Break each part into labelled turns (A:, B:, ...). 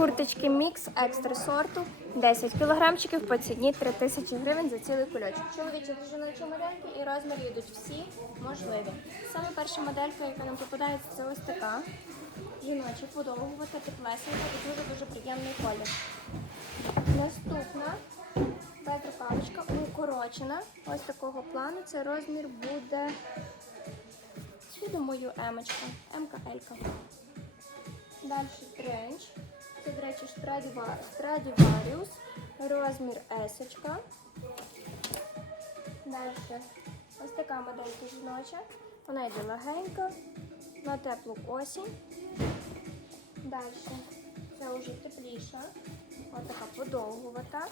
A: Курточки мікс екстра сорту 10 кілограмчиків по ціні 3000 гривень за цілий кульочок. Чоловічі та жіночі модельки і розміри йдуть всі можливі. Саме перша моделька, яка нам попадається, це ось така. Жіноча, подовгувата, теплесенька і дуже-дуже приємний колір. Наступна петрикавочка укорочена. Ось такого плану. Це розмір буде, я думаю, емочка, МКЛ. Далі тренч. Це, Stradива- Stradivarius. Розмір есочка. Далі ось така моделька жіноча. Вона йде легенька, на теплу осінь. Далі це вже тепліша. Ось така подовгувата.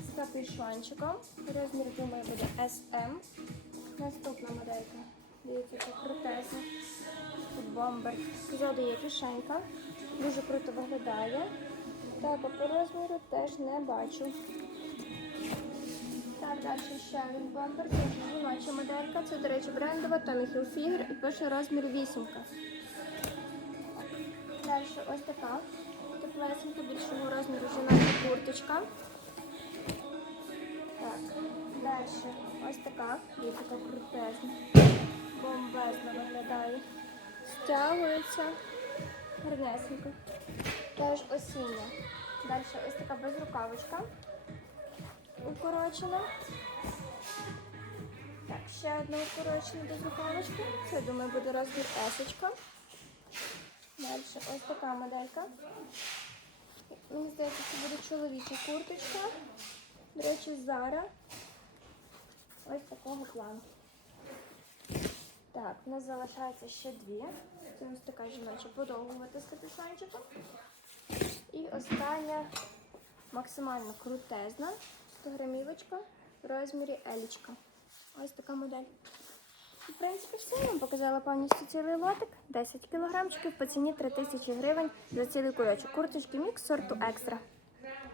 A: З капюшончиком. Розмір, думаю, буде SM. Наступна моделька. Дивіться, яка крутезна. Тут бомбер. Ззаду є кишенька. Дуже круто виглядає. Так, а по розміру теж не бачу. Так, далі ще один бомбер. Це вже жіноча моделька. Це, до речі, брендова Tommy Hilfiger і пише розмір вісімка. Далі ось така теплесенька більшого розміру жіноча курточка. Так, далі ось така, є така крутезна, бомбезна виглядає. Стягується гарнесенько. Теж осіння. Далі ось така безрукавочка. Укорочена. Так, ще одна укорочена безрукавочка. Це, думаю, буде розмір есочка. Далі ось така моделька. Мені здається, це буде чоловіча курточка. До речі, Зара. Ось такого плану. Так, у нас залишається ще дві. Це ось така жіноча подовгувати з капюшончиком. Остання максимально крутезна 100 грамівочка в розмірі елічка. Ось така модель. В принципі, все я вам показала повністю цілий лотик. 10 кілограмчиків по ціні 3000 гривень за цілий кульочок. Курточки мікс сорту екстра.